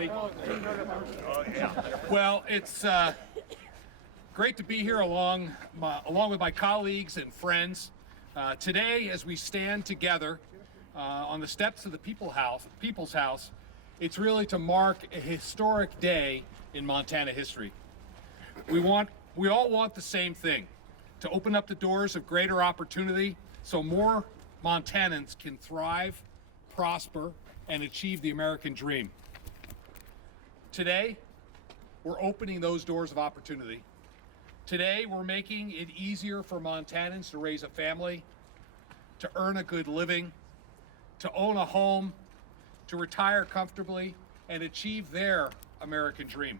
everybody. Well, it's great to be here along with my colleagues and friends. Today, as we stand together on the steps of the People's House, it's really to mark a historic day in Montana history. We all want the same thing, to open up the doors of greater opportunity so more Montanans can thrive, prosper, and achieve the American dream. Today, we're opening those doors of opportunity. Today, we're making it easier for Montanans to raise a family, to earn a good living, to own a home, to retire comfortably, and achieve their American dream.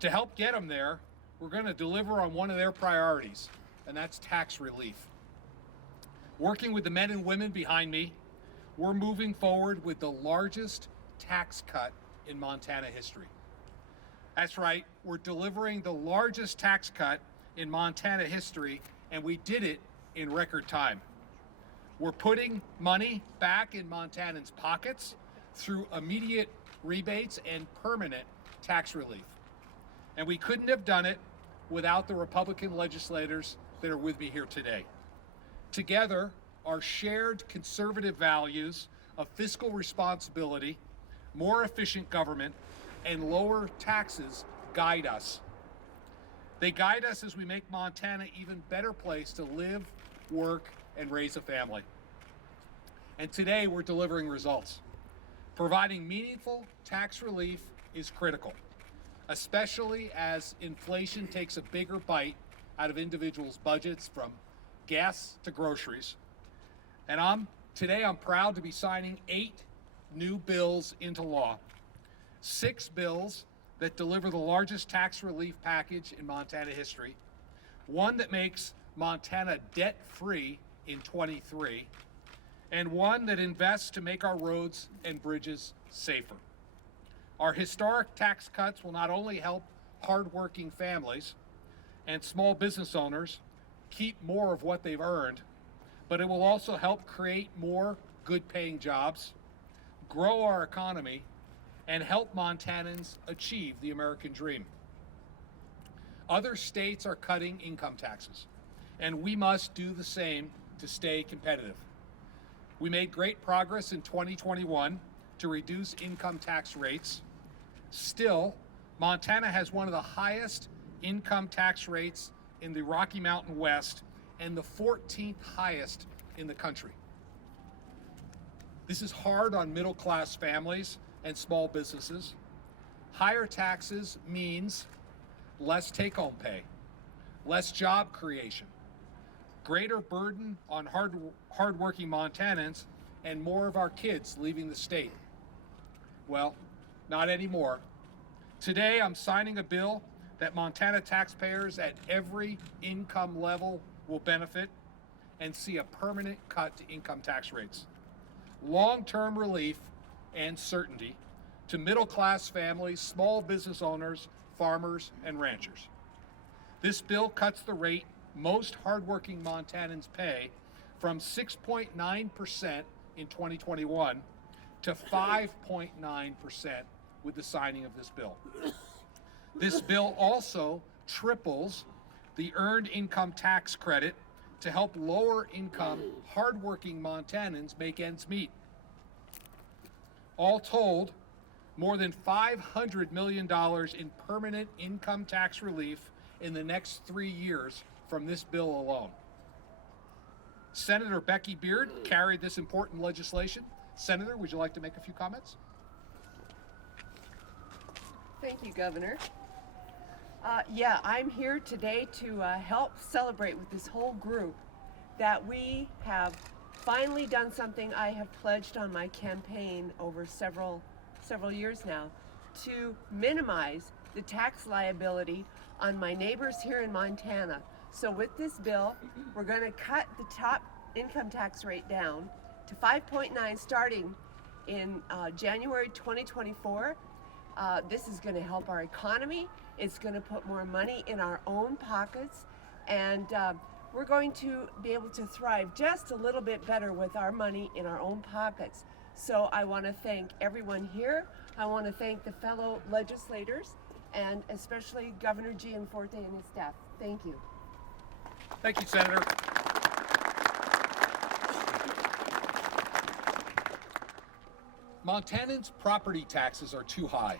To help get them there, we're going to deliver on one of their priorities, and that's tax relief. Working with the men and women behind me, we're moving forward with the largest tax cut in Montana history. That's right, we're delivering the largest tax cut in Montana history, and we did it in record time. We're putting money back in Montanans' pockets through immediate rebates and permanent tax relief. And we couldn't have done it without the Republican legislators that are with me here today. Together, our shared conservative values of fiscal responsibility, more efficient government, and lower taxes guide us. They guide us as we make Montana an even better place to live, work, and raise a family. And today we're delivering results. Providing meaningful tax relief is critical, especially as inflation takes a bigger bite out of individuals' budgets from gas to groceries. And today I'm proud to be signing 8 new bills into law. 6 bills that deliver the largest tax relief package in Montana history, 1 that makes Montana debt-free in 23, and 1 that invests to make our roads and bridges safer. Our historic tax cuts will not only help hardworking families and small business owners keep more of what they've earned, but it will also help create more good-paying jobs, grow our economy, and help Montanans achieve the American dream. Other states are cutting income taxes, and we must do the same to stay competitive. We made great progress in 2021 to reduce income tax rates. Still, Montana has one of the highest income tax rates in the Rocky Mountain West and the 14th highest in the country. This is hard on middle-class families and small businesses. Higher taxes means less take-home pay, less job creation, greater burden on hardworking Montanans, and more of our kids leaving the state. Well, not anymore. Today, I'm signing a bill that Montana taxpayers at every income level will benefit and see a permanent cut to income tax rates. Long-term relief and certainty to middle-class families, small business owners, farmers, and ranchers. This bill cuts the rate most hardworking Montanans pay from 6.9% in 2021 to 5.9% with the signing of this bill. This bill also triples the earned income tax credit to help lower income, hardworking Montanans make ends meet. All told, more than $500 million in permanent income tax relief in the next 3 years from this bill alone. Senator Becky Beard carried this important legislation. Senator, would you like to make a few comments? Thank you, Governor. I'm here today to help celebrate with this whole group that we have finally done something I have pledged on my campaign over several years now, to minimize the tax liability on my neighbors here in Montana. So with this bill, we're going to cut the top income tax rate down to 5.9 starting in January 2024. This is going to help our economy. It's going to put more money in our own pockets, and we're going to be able to thrive just a little bit better with our money in our own pockets. So I want to thank everyone here. I want to thank the fellow legislators and especially Governor Gianforte and his staff. Thank you. Thank you, Senator. Montanans' property taxes are too high,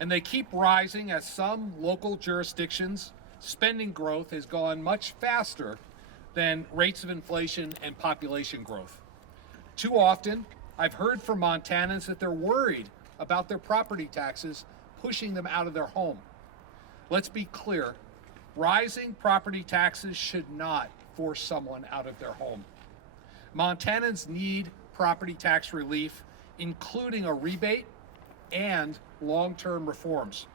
and they keep rising as some local jurisdictions' spending growth has gone much faster than rates of inflation and population growth. Too often, I've heard from Montanans that they're worried about their property taxes pushing them out of their home. Let's be clear, rising property taxes should not force someone out of their home. Montanans need property tax relief, including a rebate and long-term reforms.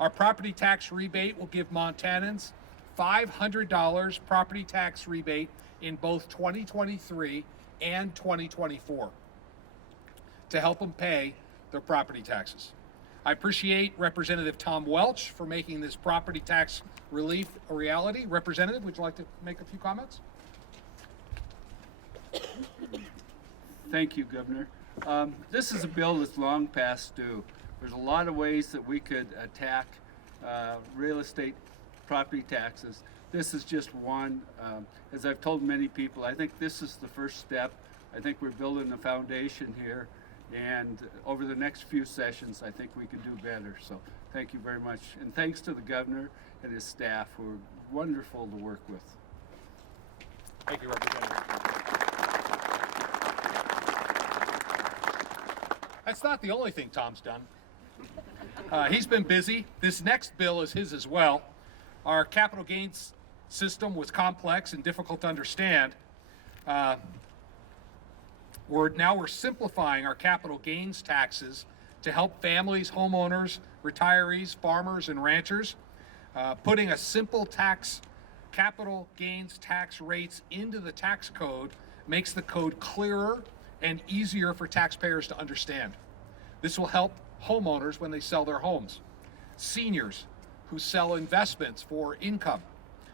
Our property tax rebate will give Montanans $500 property tax rebate in both 2023 and 2024 to help them pay their property taxes. I appreciate Representative Tom Welch for making this property tax relief a reality. Representative, would you like to make a few comments? Thank you, Governor. This is a bill that's long past due. There's a lot of ways that we could attack real estate property taxes. This is just one. As I've told many people, I think this is the first step. I think we're building a foundation here, and over the next few sessions, I think we can do better. So thank you very much. And thanks to the Governor and his staff, who are wonderful to work with. Thank you, Representative. That's not the only thing Tom's done. He's been busy. This next bill is his as well. Our capital gains system was complex and difficult to understand. We're simplifying our capital gains taxes to help families, homeowners, retirees, farmers, and ranchers. Putting a simple capital gains tax rates into the tax code makes the code clearer and easier for taxpayers to understand. This will help homeowners when they sell their homes, seniors who sell investments for income,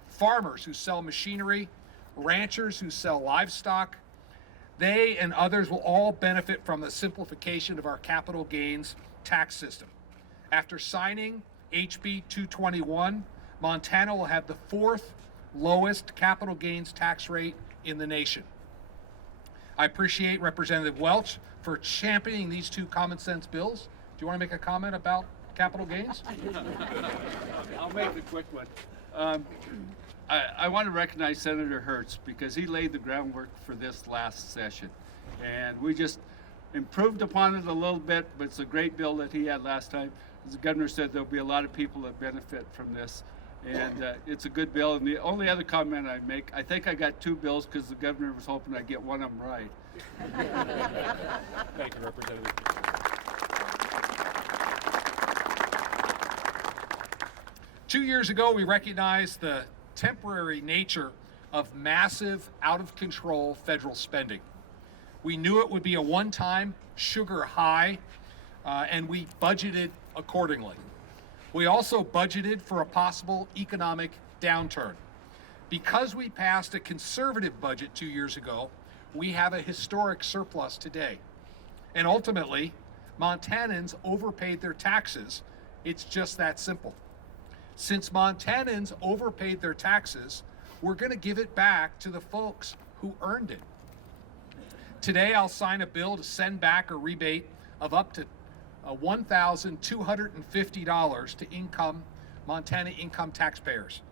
farmers who sell machinery, ranchers who sell livestock. They and others will all benefit from the simplification of our capital gains tax system. After signing HB 221, Montana will have the 4th lowest capital gains tax rate in the nation. I appreciate Representative Welch for championing these two common sense bills. Do you want to make a comment about capital gains? I'll make a quick one. I want to recognize Senator Hertz because he laid the groundwork for this last session. And we just improved upon it a little bit, but it's a great bill that he had last time. As the Governor said, there'll be a lot of people that benefit from this. And it's a good bill. And the only other comment I make, I think I got 2 bills because the Governor was hoping I'd get one of them right. Thank you, Representative. Two years ago, we recognized the temporary nature of massive, out-of-control federal spending. We knew it would be a one-time sugar high, and we budgeted accordingly. We also budgeted for a possible economic downturn. Because we passed a conservative budget 2 years ago, we have a historic surplus today. And ultimately, Montanans overpaid their taxes. It's just that simple. Since Montanans overpaid their taxes, we're going to give it back to the folks who earned it. Today, I'll sign a bill to send back a rebate of up to $1,250 to Montana income taxpayers.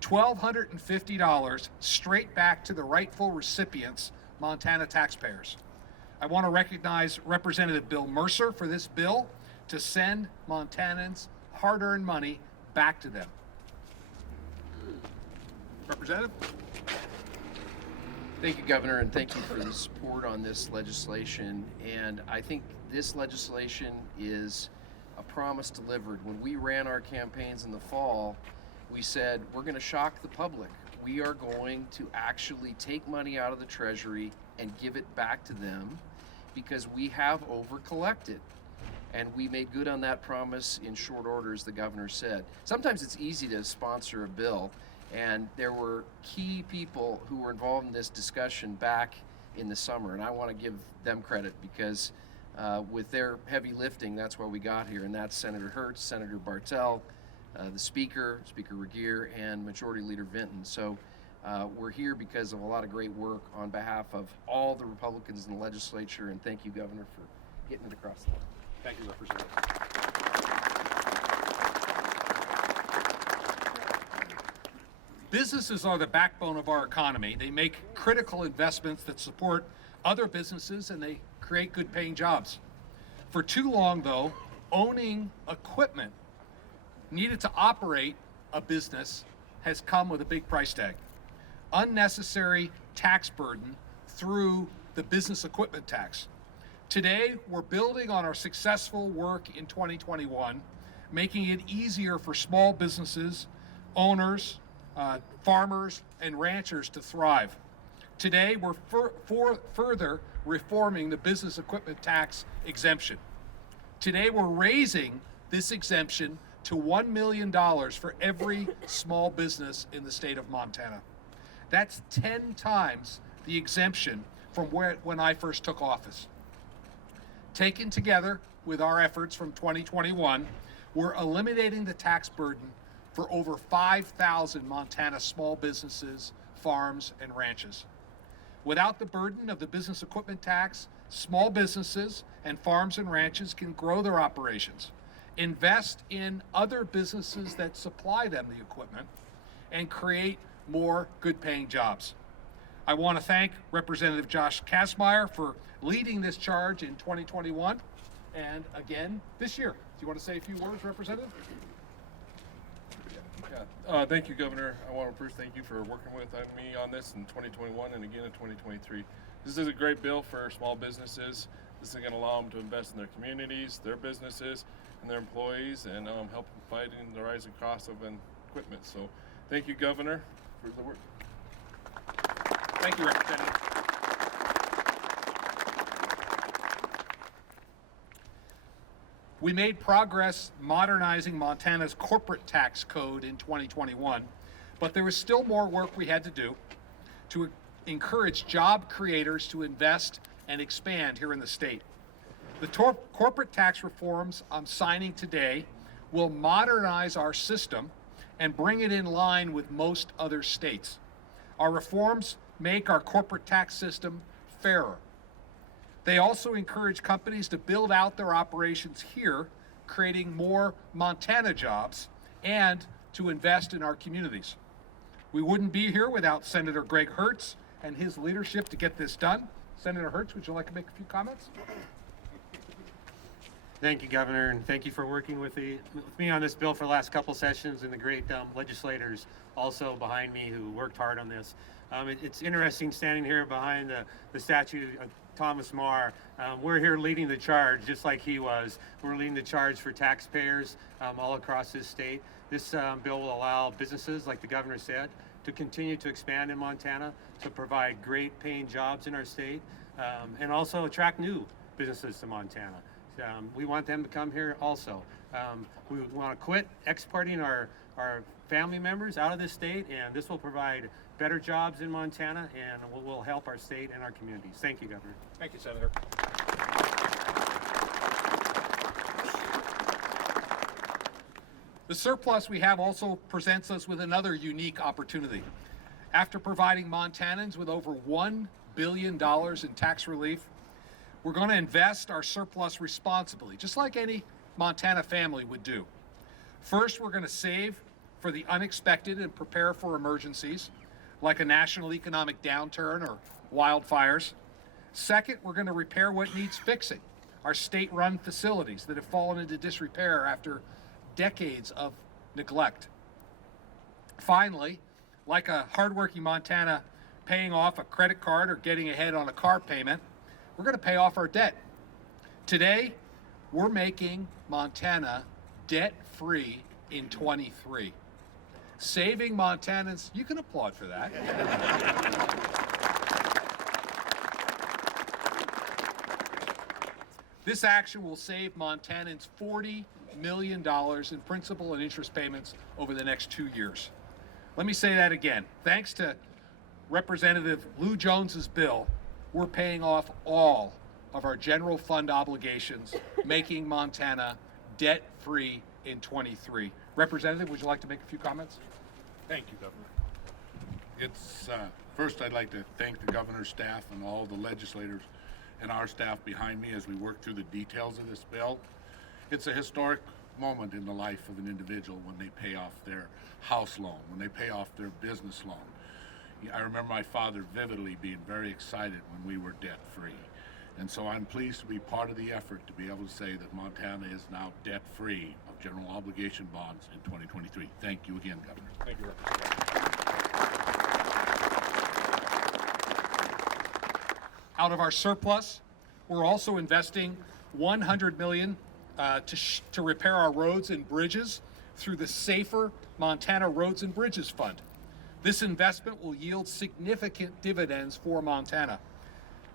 $1,250 straight back to the rightful recipients, Montana taxpayers. I want to recognize Representative Bill Mercer for this bill to send Montanans hard-earned money back to them. Representative? Thank you, Governor, and thank you for the support on this legislation. And I think this legislation is a promise delivered. When we ran our campaigns in the fall, we said, we're going to shock the public. We are going to actually take money out of the Treasury and give it back to them because we have over-collected. And we made good on that promise in short order, as the Governor said. Sometimes it's easy to sponsor a bill, and there were key people who were involved in this discussion back in the summer. And I want to give them credit because with their heavy lifting, that's why we got here. And that's Senator Hertz, Senator Bartell, the Speaker, Speaker Regier, and Majority Leader Vinton. So we're here because of a lot of great work on behalf of all the Republicans in the legislature. And thank you, Governor, for getting it across the line. Thank you, Representative. Businesses are the backbone of our economy. They make critical investments that support other businesses and they create good paying jobs. For too long, though, owning equipment needed to operate a business has come with a big price tag. Unnecessary tax burden through the business equipment tax. Today, we're building on our successful work in 2021, making it easier for small businesses, owners, farmers, and ranchers to thrive. Today, we're further reforming the business equipment tax exemption. Today, we're raising this exemption to $1 million for every small business in the state of Montana. That's 10 times the exemption from when I first took office. Taken together with our efforts from 2021, we're eliminating the tax burden for over 5,000 Montana small businesses, farms, and ranches. Without the burden of the business equipment tax, small businesses and farms and ranches can grow their operations, invest in other businesses that supply them the equipment, and create more good-paying jobs. I want to thank Representative Josh Kazmaier for leading this charge in 2021 and again this year. Do you want to say a few words, Representative? Yeah. Thank you, Governor. I want to first thank you for working with me on this in 2021 and again in 2023. This is a great bill for small businesses. This is going to allow them to invest in their communities, their businesses, and their employees, and help fighting the rising cost of equipment. So thank you, Governor, for the work. Thank you, Representative. We made progress modernizing Montana's corporate tax code in 2021, but there was still more work we had to do to encourage job creators to invest and expand here in the state. The corporate tax reforms I'm signing today will modernize our system and bring it in line with most other states. Our reforms make our corporate tax system fairer. They also encourage companies to build out their operations here, creating more Montana jobs, and to invest in our communities. We wouldn't be here without Senator Greg Hertz and his leadership to get this done. Senator Hertz, would you like to make a few comments? Thank you, Governor, and thank you for working with me on this bill for the last couple sessions, and the great legislators also behind me who worked hard on this. It's interesting standing here behind the statue of Thomas Marr. We're here leading the charge just like he was. We're leading the charge for taxpayers all across this state. This bill will allow businesses, like the governor said, to continue to expand in Montana, to provide great paying jobs in our state, and also attract new businesses to Montana. We want them to come here also. We want to quit exporting our family members out of this state, and this will provide better jobs in Montana and will help our state and our communities. Thank you, Governor. Thank you, Senator. The surplus we have also presents us with another unique opportunity. After providing Montanans with over $1 billion in tax relief, we're going to invest our surplus responsibly, just like any Montana family would do. First, we're going to save for the unexpected and prepare for emergencies, like a national economic downturn or wildfires. Second, we're going to repair what needs fixing, our state-run facilities that have fallen into disrepair after decades of neglect. Finally, like a hardworking Montana paying off a credit card or getting ahead on a car payment, we're going to pay off our debt. Today, we're making Montana debt-free in 23. Saving Montanans, you can applaud for that. This action will save Montanans $40 million in principal and interest payments over the next 2 years. Let me say that again. Thanks to Representative Lou Jones's bill, we're paying off all of our general fund obligations, making Montana debt-free in 23. Representative, would you like to make a few comments? Thank you, Governor. It's first, I'd like to thank the governor's staff and all the legislators and our staff behind me as we work through the details of this bill. It's a historic moment in the life of an individual when they pay off their house loan, when they pay off their business loan. I remember my father vividly being very excited when we were debt-free. And so I'm pleased to be part of the effort to be able to say that Montana is now debt-free of general obligation bonds in 2023. Thank you again, Governor. Thank you, Representative. Out of our surplus, we're also investing $100 million to repair our roads and bridges through the Safer Montana Roads and Bridges Fund. This investment will yield significant dividends for Montana.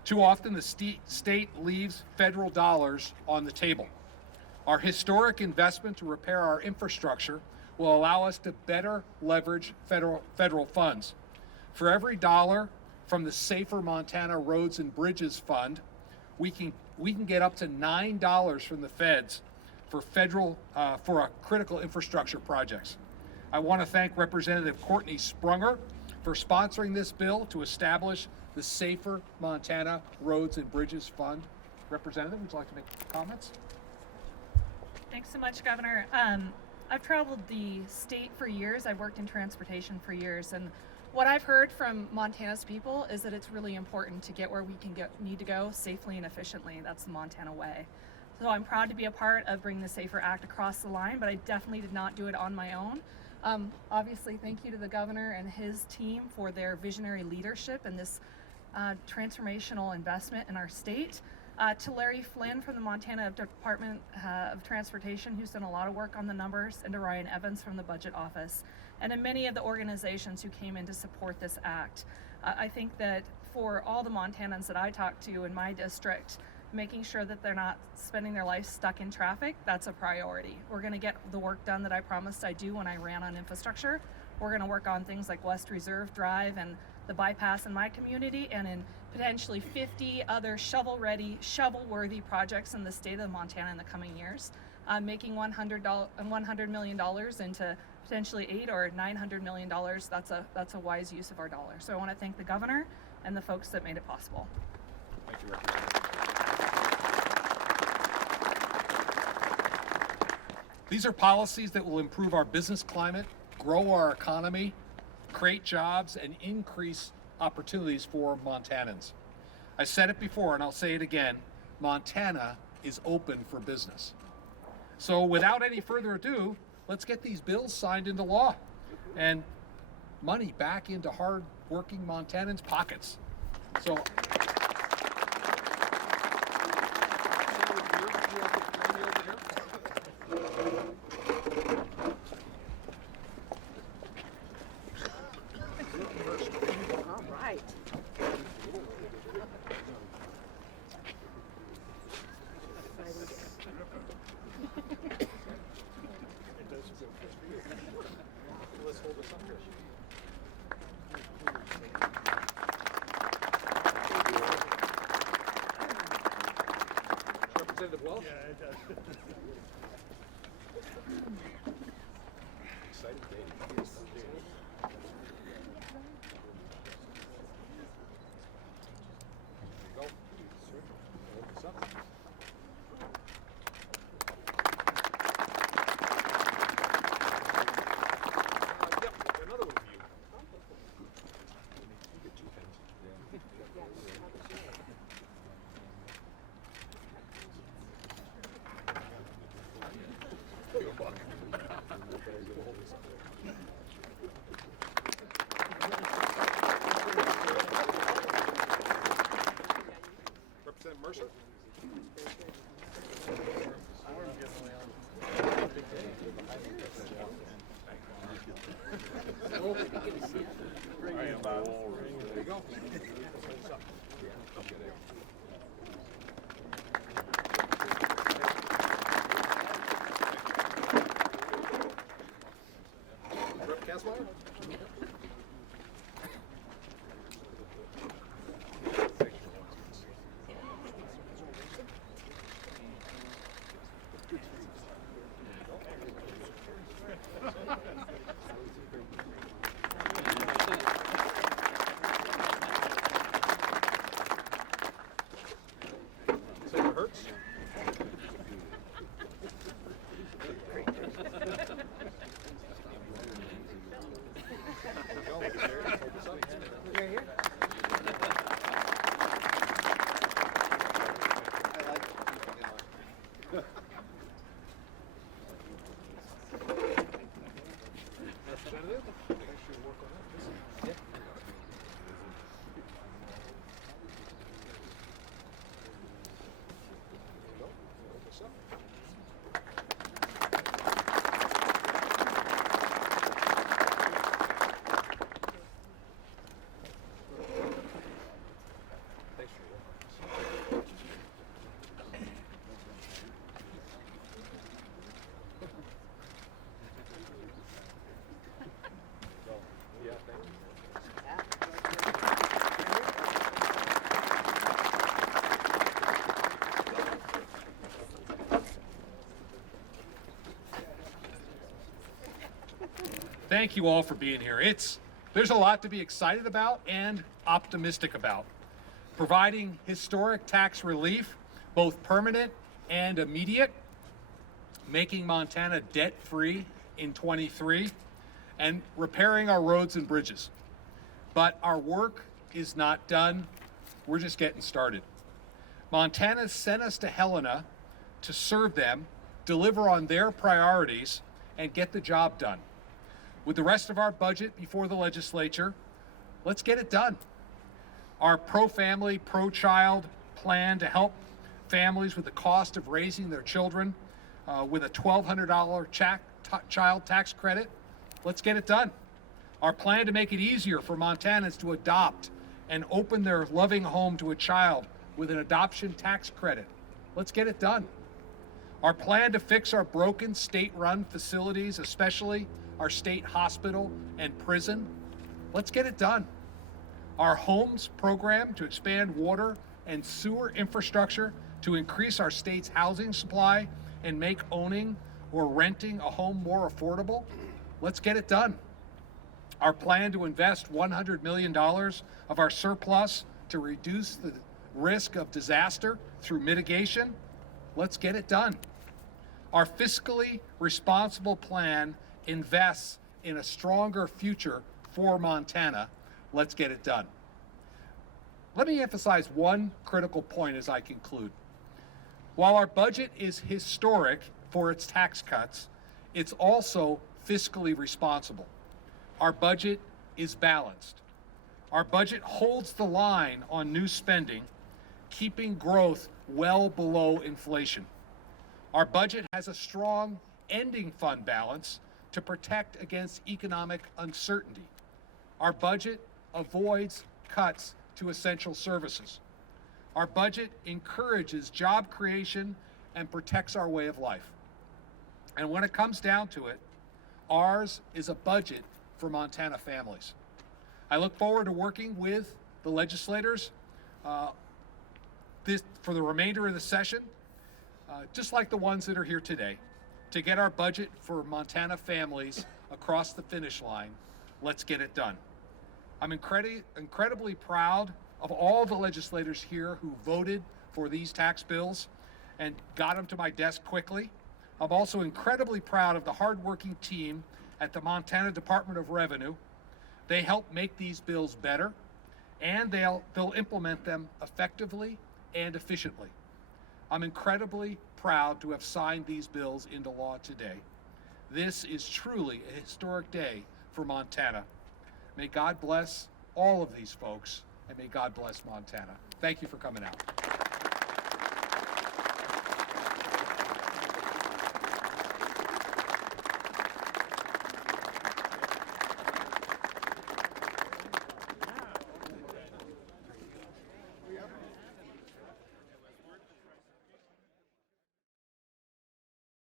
Too often, the state leaves federal dollars on the table. Our historic investment to repair our infrastructure will allow us to better leverage federal funds. For every dollar from the Safer Montana Roads and Bridges Fund, we can get up to $9 from the feds for our critical infrastructure projects. I want to thank Representative Courtney Sprunger for sponsoring this bill to establish the Safer Montana Roads and Bridges Fund. Representative, would you like to make comments? Thanks so much, Governor. I've traveled the state for years. I've worked in transportation for years, and what I've heard from Montana's people is that it's really important to get where we need to go safely and efficiently. That's the Montana way. So I'm proud to be a part of bringing the SAFER Act across the line, but I definitely did not do it on my own. Obviously, thank you to the governor and his team for their visionary leadership and this transformational investment in our state. To Larry Flynn from the Montana Department of Transportation, who's done a lot of work on the numbers, and to Ryan Evans from the Budget Office, and to many of the organizations who came in to support this act. I think that for all the Montanans that I talk to in my district, making sure that they're not spending their life stuck in traffic, that's a priority. We're going to get the work done that I promised I'd do when I ran on infrastructure. We're going to work on things like West Reserve Drive and the bypass in my community, and in potentially 50 other shovel-ready, shovel-worthy projects in the state of Montana in the coming years, making $100 million into potentially $800 or $900 million. That's a wise use of our dollars. So I want to thank the governor and the folks that made it possible. Thank you, Representative. These are policies that will improve our business climate, grow our economy, create jobs, and increase opportunities for Montanans. I said it before and I'll say it again, Montana is open for business. So without any further ado, let's get these bills signed into law and money back into hard-working Montanans' pockets. So Representative Welch? Yeah, it does. Exciting day. There you go. Hold this up. Yep, another one for you. You get two pens. You're welcome. Hold this up there. Representative Mercer? There you go. Hold this up. Rep. Kasmeyer? thank you all for being here. There's a lot to be excited about and optimistic about. Providing historic tax relief, both permanent and immediate, making Montana debt-free in 23, and repairing our roads and bridges. But our work is not done. We're just getting started. Montana sent us to Helena to serve them, deliver on their priorities, and get the job done. With the rest of our budget before the legislature, let's get it done. Our pro-family, pro-child plan to help families with the cost of raising their children with a $1,200 child tax credit, let's get it done. Our plan to make it easier for Montanans to adopt and open their loving home to a child with an adoption tax credit, let's get it done. Our plan to fix our broken state-run facilities, especially our state hospital and prison, let's get it done. Our homes program to expand water and sewer infrastructure to increase our state's housing supply and make owning or renting a home more affordable, let's get it done. Our plan to invest $100 million of our surplus to reduce the risk of disaster through mitigation, let's get it done. Our fiscally responsible plan invests in a stronger future for Montana. Let's get it done. Let me emphasize one critical point as I conclude. While our budget is historic for its tax cuts, it's also fiscally responsible. Our budget is balanced. Our budget holds the line on new spending, keeping growth well below inflation. Our budget has a strong ending fund balance to protect against economic uncertainty. Our budget avoids cuts to essential services. Our budget encourages job creation and protects our way of life. And when it comes down to it, ours is a budget for Montana families. I look forward to working with the legislators for the remainder of the session, just like the ones that are here today, to get our budget for Montana families across the finish line. Let's get it done. I'm incredibly proud of all the legislators here who voted for these tax bills and got them to my desk quickly. I'm also incredibly proud of the hardworking team at the Montana Department of Revenue. They help make these bills better, and they'll implement them effectively and efficiently. I'm incredibly proud to have signed these bills into law today. This is truly a historic day for Montana. May God bless all of these folks, and may God bless Montana. Thank you for coming out.